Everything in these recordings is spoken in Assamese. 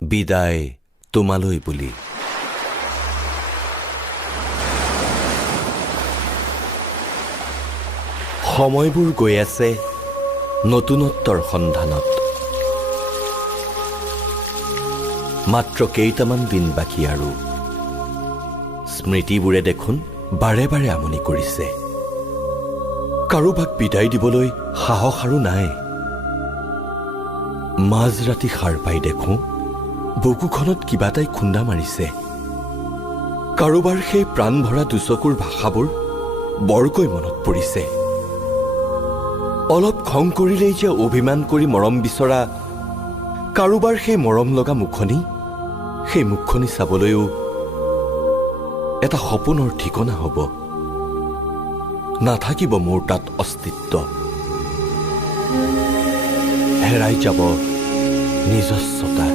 বিদায় তোমালৈ বুলি। সময়বোৰ গৈ আছে নতুনত্বৰ সন্ধানত। মাত্ৰ কেইটামান দিন বাকী আৰু স্মৃতিবোৰে দেখোন বাৰে বাৰে আমনি কৰিছে। কাৰোবাক বিদায় দিবলৈ সাহস আৰু নাই। মাজৰাতি সাৰ পাই দেখোঁ বুকুখনত কিবা এটাই খুন্দা মাৰিছে। কাৰোবাৰ সেই প্ৰাণ ভৰা দুচকুৰ ভাষাবোৰ বৰকৈ মনত পৰিছে। অলপ খং কৰিলেই যে অভিমান কৰি মৰম বিচৰা কাৰোবাৰ সেই মৰম লগা মুখনি, সেই মুখনি চাবলৈও এটা সপোনৰ ঠিকনা হ'ব। নাথাকিব মোৰ তাত অস্তিত্ব। হেৰাই যাব নিজস্বতা।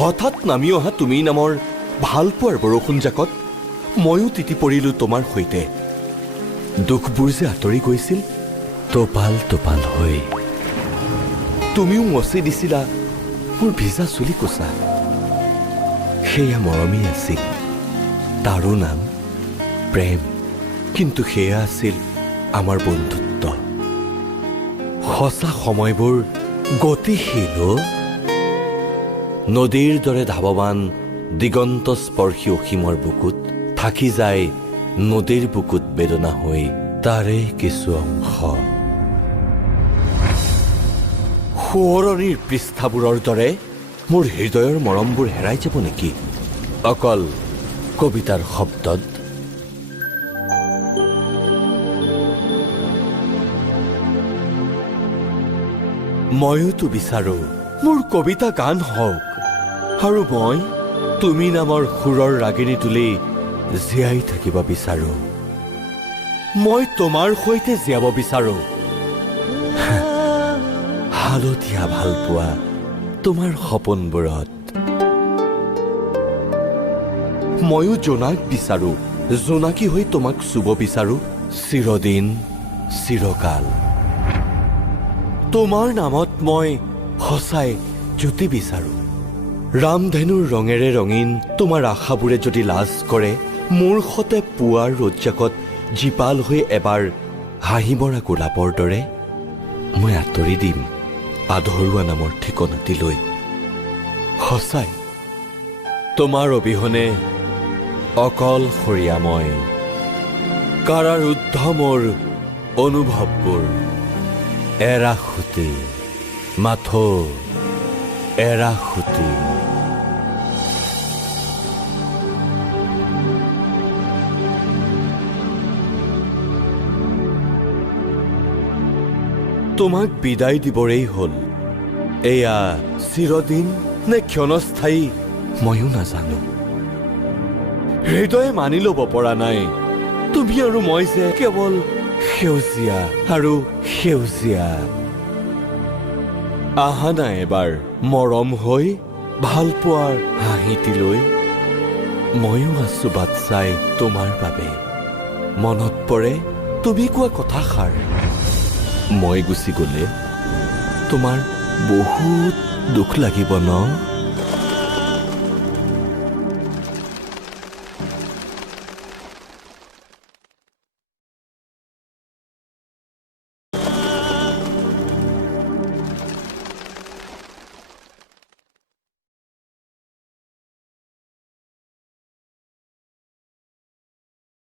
হঠাৎ নামি অহা তুমি নামৰ ভালপোৱাৰ বৰষুণজাকত ময়ো তিতি পৰিলোঁ তোমাৰ সৈতে। দুখবোৰ যে আঁতৰি গৈছিল টোপাল টোপাল হৈ। তুমিও মচি দিছিলা মোৰ ভিজা চুলি কোচা। সেয়া মৰমেই আছিল, তাৰো নাম প্ৰেম। কিন্তু সেয়া আছিল আমাৰ বন্ধুত্ব। সঁচা সময়বোৰ গতিশীল। নদীৰ দৰে ধাৱমান দিগন্ত স্পৰ্শী অসীমৰ বুকুত থাকি যায় নদীৰ বুকুত বেদনা হৈ তাৰে কিছু অংশ। সোঁৱৰণিৰ পৃষ্ঠাবোৰৰ দৰে মোৰ হৃদয়ৰ মৰমবোৰ হেৰাই যাব নেকি অকল কবিতাৰ শব্দত? ময়োতো বিচাৰো মোৰ কবিতা গান হওক, আৰু মই তুমি নামৰ সুৰৰ ৰাগিনী তুলি জীয়াই থাকিব বিচাৰো। মই তোমাৰ সৈতে জীয়াব বিচাৰো। হালধীয়া ভালপোৱা তোমাৰ সপোনবোৰত। ময়ো জোনাক বিচাৰো, জোনাকী হৈ তোমাক চুব বিচাৰো চিৰদিন চিৰকাল। তোমাৰ নামত মই সঁচাই জ্যোতি বিচাৰো। ৰামধেনুৰ ৰঙেৰে ৰঙীন তোমাৰ আশাবোৰে যদি লাজ কৰে, মোৰ সতে পুৱাৰ ৰ'দজাকত জীপাল হৈ এবাৰ হাঁহিবৰা গোলাপৰ দৰে মই আঁতৰি দিম আধৰুৱা নামৰ ঠিকনাটিলৈ। সঁচাই তোমাৰ অবিহনে অকলশৰীয়া মই। কাৰাৰুদ্ধ মোৰ অনুভৱবোৰ এৰা সুতি, মাথো এৰা সুতি। তোমাক বিদায় দিবৰেই হ'ল। এয়া চিৰদিন নে ক্ষণস্থায়ী ময়ো নাজানো। হৃদয়ে মানি ল'ব পৰা নাই তুমি আৰু মই যে কেৱল সেউজীয়া আৰু সেউজীয়া। আহা নাই এবাৰ মৰম হৈ ভালপোৱাৰ হাঁহিটিলৈ। ময়ো আছো বাট চাই তোমাৰ বাবে। মনত পৰে তুমি কোৱা কথাষাৰ, মই গুচি গ'লে তোমাৰ বহুত দুখ লাগিব ন?